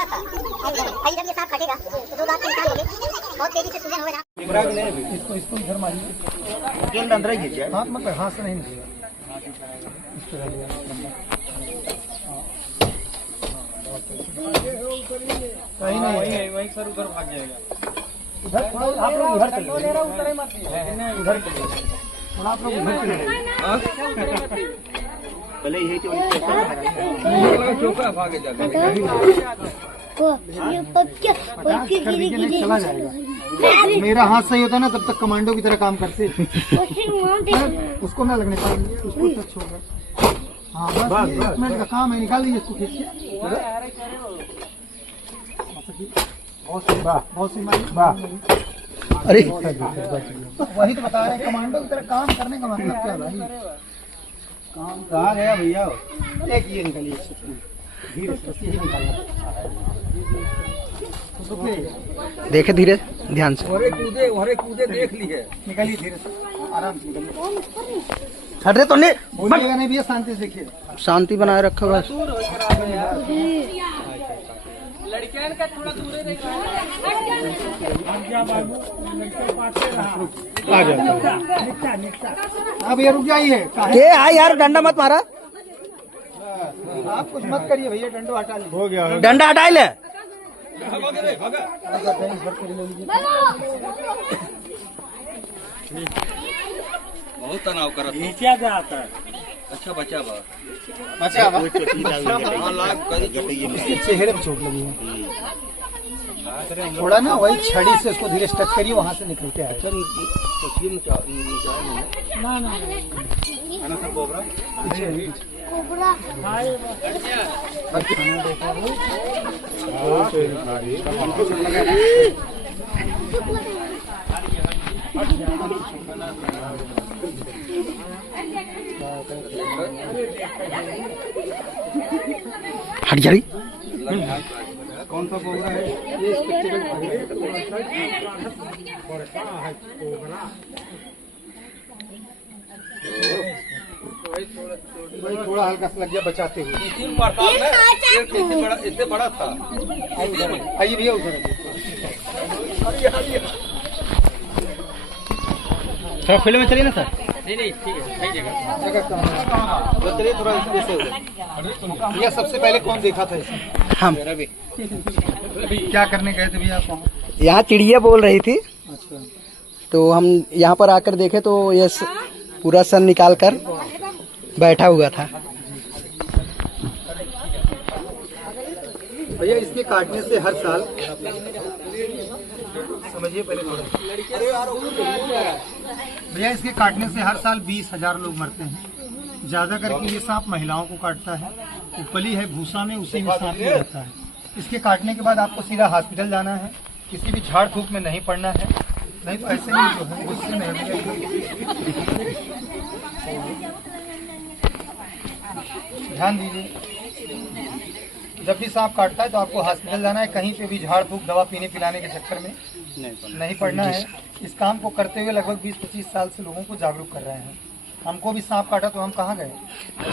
जब ये सांप काटेगा तो 2 दांत के निशान होंगे, बहुत तेजी से सूजन होगा। इसको इधर मारिए, अंदर खींचिए, हाथ मत, हाथ से नहीं निकलेगा। वही सर उधर भाग जाएगा। उधर थोड़ा आप लोग उधर चलिए, उधर चलिए, थोड़ा आप लोग उधर चलिए। पहले यही चौका भागे जाता चला जाएगा। मेरा हाथ सही होता ना तब तक कमांडो की तरह काम करते। उसको ना लगने पाएंगे, उसको टच होगा। हाँ बस 1 मिनट का काम है, निकाल दीजिए इसको खींच के। बहुत सी अरे वही तो बता रहे हैं, कमांडो की तरह काम करने का मतलब क्या भाई? काम कहाँ गया भैया? एक ये निकलिए, धीरे से निकालना। देखे धीरे ध्यान से, और कूदे देख लिए। निकालिए धीरे से, आराम से निकालिए। हट रहे तो नहीं, बोलिएगा नहीं भैया, शांति से देखिए। शांति बनाए रखो बस। लड़कियां का थोड़ा दूर हाँ भैया रुक जाइए। हाँ यार, डंडा मत मारा, आप कुछ मत करिए भैया, डंडो हटा लीजिए। हो गया, डंडा हटा ले। बहुत तनाव कर नीचे क्या आता है? अच्छा बचा चेहरे पे चोट लगी है थोड़ा ना, वही छड़ी से उसको धीरे टच करिए, वहाँ से निकल के आए। हट जा रही। कौन सा कोबरा है ये? भाई थोड़ा हल्का सा लग गया, बचाते हुए। 3 मारता है, इतने बड़ा था। आइए भैया उधर। सर फील्ड में चलिए ना सर। नहीं ठीक है, सही जगह। चलिए थोड़ा जैसे भैया। सबसे पहले कौन देखा था इसे? हम। क्या करने गए थे भैया आप वहाँ? यहाँ चिड़िया बोल रही थी, अच्छा, तो हम यहाँ पर आकर देखे तो ये पूरा सन निकाल कर बैठा हुआ था। भैया इसके काटने से हर साल, समझिए पहले थोड़ा भैया, इसके काटने से हर साल 20,000 लोग मरते हैं। ज्यादा करके ये सांप महिलाओं को काटता है। उपली है भूसा में, उसी में सांप में रहता है। इसके काटने के बाद आपको सीधा हॉस्पिटल जाना है, किसी भी झाड़ फूक में नहीं पड़ना है, नहीं तो ऐसे नहीं जो है गुस्से में ध्यान दीजिए। जब भी सांप काटता है तो आपको हॉस्पिटल जाना है, कहीं पे भी झाड़ फूक दवा पीने पिलाने के चक्कर में नहीं पड़ना है। इस काम को करते हुए लगभग 20-25 साल से लोगों को जागरूक कर रहे हैं। हमको भी सांप काटा तो हम कहाँ गए?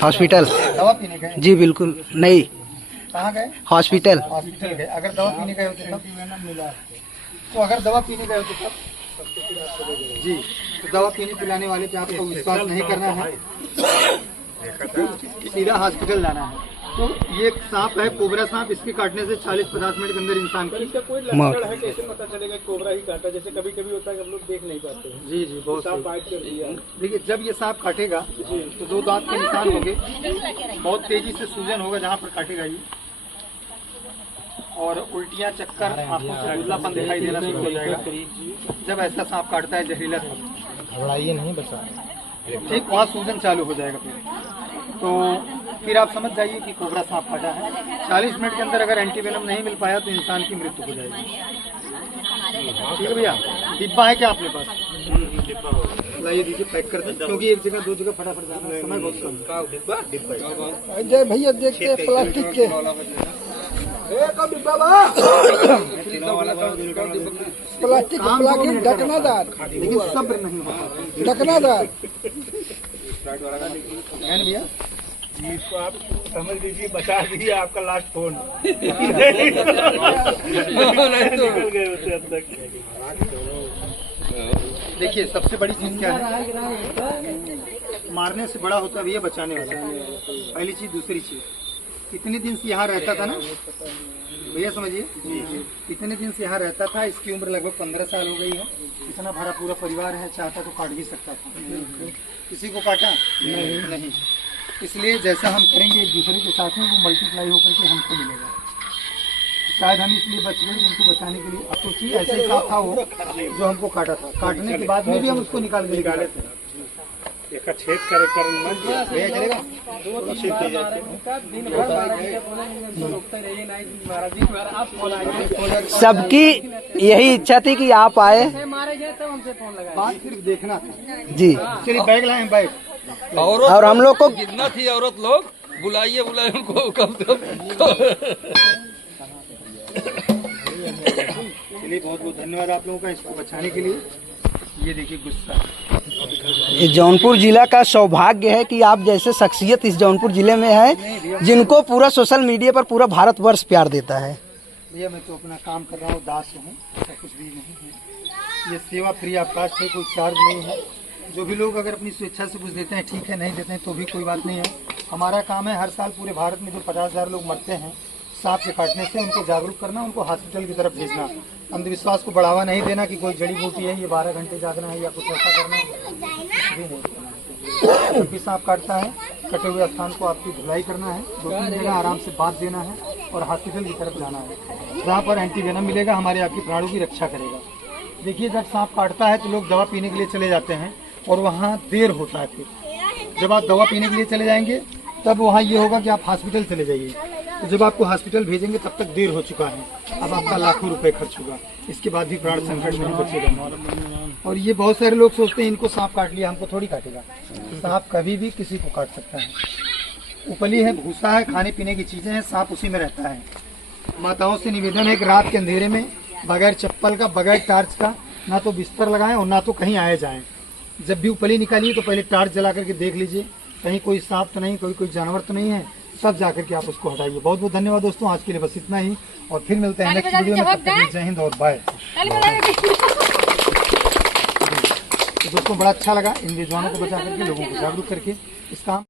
हॉस्पिटल। दवा पीने गए? जी बिल्कुल नहीं। कहाँ गए? हॉस्पिटल। हॉस्पिटल गए। अगर दवा पीने गए होते तब? तो अगर दवा पीने गए होते तब जी, तो दवा पीने पिलाने वाले पे आपको विश्वास नहीं करना है, सीधा हॉस्पिटल जाना है। तो ये सांप है कोबरा सांप, इसके काटने से 40-50 मिनट के अंदर इंसान की मौत। है। कैसे पता चलेगा कोबरा ही काटा? जैसे कभी कभी होता है हम लोग देख नहीं पाते हैं। जी जी बहुत सांप बाइट कर दिया। देखिए जब ये सांप काटेगा तो 2 दांत के निशान होंगे, बहुत तेजी से सूजन होगा जहाँ पर काटेगा ये, और उल्टियाँ, चक्कर, आंखों से धुंधलापन दिखाई देना शुरू हो जाएगा जब ऐसा सांप काटता है जहरीला सांप। घबराइए नहीं, बचा ठीक वहाँ सूजन चालू हो जाएगा तो फिर आप समझ जाइए कि कोबरा सांप काटा है। 40 मिनट के अंदर अगर एंटीवेनम नहीं मिल पाया तो इंसान की मृत्यु हो जाएगी। ठीक है भैया, डिब्बा है क्या अपने पास? लाइए दीजिए, पैक कर दीजिए, क्योंकि एक जगह 2 जगह फटाफट जाना है, समय बहुत कम है। जय भैया देखते प्लास्टिक के प्लास्टिक ढकनादार, लेकिन सब्र नहीं होता। ढकनादार भैया इसको आप समझ लीजिए, बचा दीजिए आपका लास्ट फोन। निकल गए उससे अब तक। देखिए सबसे बड़ी चीज क्या है, मारने से बड़ा होता है ये बचाने वाला। पहली चीज। दूसरी चीज, कितने दिन से यहाँ रहता था ना भैया, समझिए कितने दिन से यहाँ रहता था। इसकी उम्र लगभग 15 साल हो गई है। इतना भरा पूरा परिवार है, चाहता तो काट भी सकता था। किसी को काटा नहीं। इसलिए जैसा हम करेंगे एक दूसरे के साथ में, वो मल्टीप्लाई होकर के हमको मिलेगा। शायद हम इसलिए बच गए उनको बचाने के लिए। अब सोचिए ऐसे ही सांप था वो जो हमको काटा था, काटने के बाद में भी हम उसको निकाल के निकाले थे। एक छेद कर भैया चलेगा। सबकी यही इच्छा थी कि आप आए। बात सिर्फ देखना था जी। चलिए बैग लाए, बैग। और हम लोग को कितना थी औरत लोग, बुलाइए उनको कब। चलिए बहुत बहुत धन्यवाद आप लोगों का इसको बचाने के लिए। ये देखिए गुस्सा। ये जौनपुर जिला का सौभाग्य है कि आप जैसे शख्सियत इस जौनपुर जिले में है, जिनको पूरा सोशल मीडिया पर पूरा भारतवर्ष प्यार देता है। भैया मैं तो अपना काम कर रहा हूँ, दास हूँ, ऐसा कुछ भी नहीं है। ये सेवा फ्री ऑफ कास्ट है, कोई चार्ज नहीं है। जो भी लोग अगर अपनी स्वेच्छा से कुछ देते हैं ठीक है, नहीं देते हैं तो भी कोई बात नहीं है। हमारा काम है हर साल पूरे भारत में जो 50,000 लोग मरते हैं सांप से काटने से, उनको जागरूक करना, उनको हॉस्पिटल की तरफ भेजना। अंधविश्वास को बढ़ावा नहीं देना कि कोई जड़ी बूटी है, ये 12 घंटे जागना है या कुछ ऐसा करना है। जब भी सांप काटता है, कटे हुए स्थान को आपकी धुलाई करना है, 2-3 जगह आराम से बांध देना है और हॉस्पिटल की तरफ जाना है, जहाँ पर एंटीवेनम मिलेगा, हमारे आपकी प्राणों की रक्षा करेगा। देखिए जब सांप काटता है तो लोग दवा पीने के लिए चले जाते हैं और वहाँ देर होता है। फिर जब आप दवा पीने के लिए चले जाएंगे तब वहाँ ये होगा कि आप हॉस्पिटल चले जाइए। तो जब आपको हॉस्पिटल भेजेंगे तब तक देर हो चुका है, अब आपका लाखों रुपए खर्च होगा, इसके बाद भी प्राण संकट नहीं बचेगा। और ये बहुत सारे लोग सोचते हैं इनको सांप काट लिया हमको थोड़ी काटेगा। सांप कभी भी किसी को काट सकता है। उपली है, भूसा है, खाने पीने की चीजें हैं, सांप उसी में रहता है। माताओं से निवेदन है कि रात के अंधेरे में बगैर चप्पल का, बगैर टार्च का ना तो बिस्तर लगाएं और ना तो कहीं आए जाएं। जब भी उपली निकालिए तो पहले टार्च जला करके देख लीजिए कहीं कोई सांप तो नहीं, कोई जानवर तो नहीं है, सब जाकर के आप उसको हटाइए। बहुत बहुत धन्यवाद दोस्तों, आज के लिए बस इतना ही और फिर मिलते हैं नेक्स्ट वीडियो में। तब तक जय हिंद और बाय। तो दोस्तों बड़ा अच्छा लगा इन विद्वानों को बचा करके, लोगों को जागरूक करके इस काम